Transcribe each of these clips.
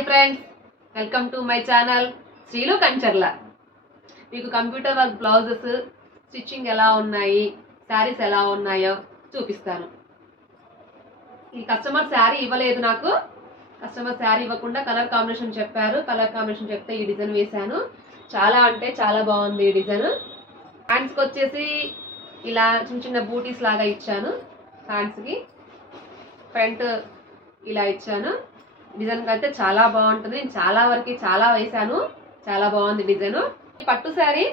Hi friends. Welcome to my channel Srilu Kancharla. మీకు computer work blouses stitching ఎలా ఉన్నాయి శారీస్ ఎలా ఉన్నాయో చూపిస్తాను. ఈ కస్టమర్ శారీ ఇవ్వలేదు నాకు. కస్టమర్ శారీ ఇవ్వకుండా కలర్ కాంబినేషన్ చెప్పారు. కలర్ కాంబినేషన్ చెప్తే ఈ డిజైన్ వేశాను. చాలా అంటే చాలా బాగుంది ఈ డిజైన్. హ్యాండ్స్కి వచ్చేసి ఇలా చిన్న చిన్న బూటీస్ లాగా ఇచ్చాను. హ్యాండ్స్కి ఫ్రంట్ ఇలా ఇచ్చాను. డిజైన్ అయితే చాలా బాగుంటుంది. నేను చాలా వరకు చాలా వేసాను చాలా బాగుంది డిజైన్. పట్టు శారీ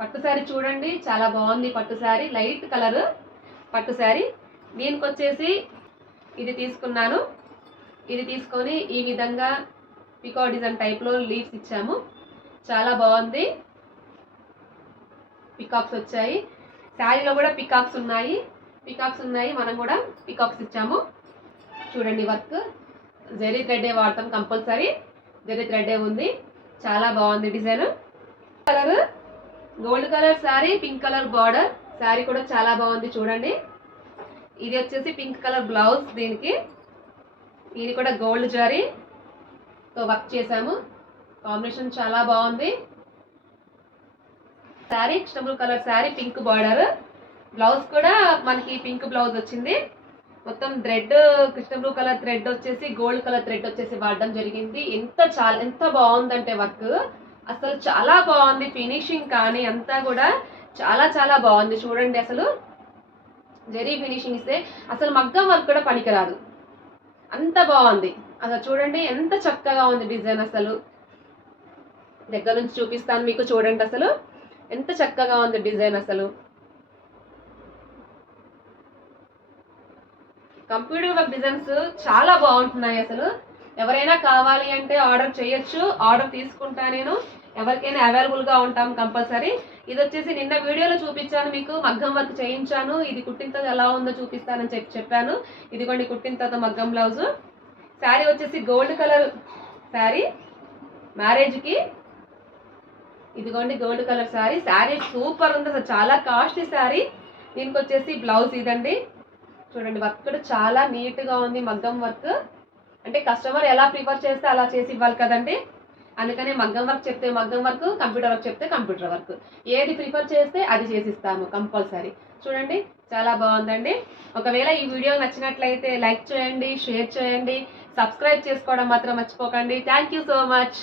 పట్టు శారీ చూడండి. చాలా బాగుంది పట్టు శారీ. లైట్ కలర్ పట్టు శారీ. దీనికి వచ్చేసి ఇది తీసుకున్నాను. ఇది తీసుకొని ఈ విధంగా పికో డిజైన్ టైప్లో లీవ్స్ ఇచ్చాము. చాలా బాగుంది. పికాక్స్ వచ్చాయి. శారీలో కూడా పికాక్స్ ఉన్నాయి. పికాక్స్ ఉన్నాయి. మనం కూడా పికాక్స్ ఇచ్చాము. చూడండి వర్క్. జెరీ థ్రెడ్డే వాడతాం కంపల్సరీ. జెరీ థ్రెడ్డే ఉంది. చాలా బాగుంది design. Colour gold colour sari pink colour border sari కూడా చాలా బాగుంది చూడండి. ఇది వచ్చేసి పింక్ కలర్ బ్లౌజ్ దీనికి. ఇది కూడా గోల్డ్ జారీతో వర్క్ చేసాము కాంబినేషన్ చాలా బాగుంది. Sari stubble colour sari pink border blouse కూడా మనకి పింక్ బ్లౌజ్ వచ్చింది. మొత్తం thread Krishna blue colour thread వచ్చేసి గోల్డ్ కలర్ థ్రెడ్ వచ్చేసి వాడడం జరిగింది. ఎంత చాలా ఎంత బాగుందంటే వర్క్ అసలు చాలా బాగుంది ఫినిషింగ్ కానీ అంతా కూడా చాలా చాలా బాగుంది. చూడండి అసలు. జరీ ఫినిషింగ్ ఇస్తే అసలు మగ్గం వర్క్ కూడా పనికిరాదు. అంత బాగుంది. అసలు చూడండి ఎంత చక్కగా ఉంది డిజైన్ అసలు. దగ్గర నుంచి చూపిస్తాను మీకు చూడండి అసలు. ఎంత చక్కగా ఉంది డిజైన్ అసలు. కంప్యూటర్ వెబ్ డిజైన్స్ చాలా బాగుంటున్నాయి అసలు. ఎవరైనా కావాలి అంటే ఆర్డర్ చేయొచ్చు. ఆర్డర్ తీసుకుంటా నేను. ఎవరికైనా అవైలబుల్గా ఉంటాం కంపల్సరీ. ఇది వచ్చేసి నిన్న వీడియోలో చూపించాను మీకు. మగ్గం వర్క్ చేయించాను. ఇది కుట్టిన తర్వాత ఎలా ఉందో చూపిస్తానని చెప్పి చెప్పాను. ఇదిగోండి కుట్టిన తర్వాత మగ్గం బ్లౌజు శారీ వచ్చేసి గోల్డ్ కలర్ శారీ. మ్యారేజ్కి ఇదిగోండి gold colour sari. Sari super ఉంది అసలు. చాలా కాస్ట్లీ శారీ. దీనికి వచ్చేసి బ్లౌజ్ ఇదండి. చూడండి వర్క్ కూడా చాలా నీట్గా ఉంది మగ్గం వర్క్ అంటే కస్టమర్ ఎలా ప్రిఫర్ చేస్తే అలా చేసి ఇవ్వాలి కదండి? అందుకనే మగ్గం వర్క్ చెప్తే మగ్గం వర్క్ కంప్యూటర్ వర్క్ చెప్తే కంప్యూటర్ వర్క్ ఏది ప్రిఫర్ చేస్తే అది చేసిస్తాము కంపల్సరీ చూడండి చాలా బాగుందండి. ఒకవేళ ఈ వీడియో నచ్చినట్లయితే లైక్ చేయండి షేర్ చేయండి. సబ్స్క్రైబ్ చేసుకోవడం మాత్రం మర్చిపోకండి. Thank you so much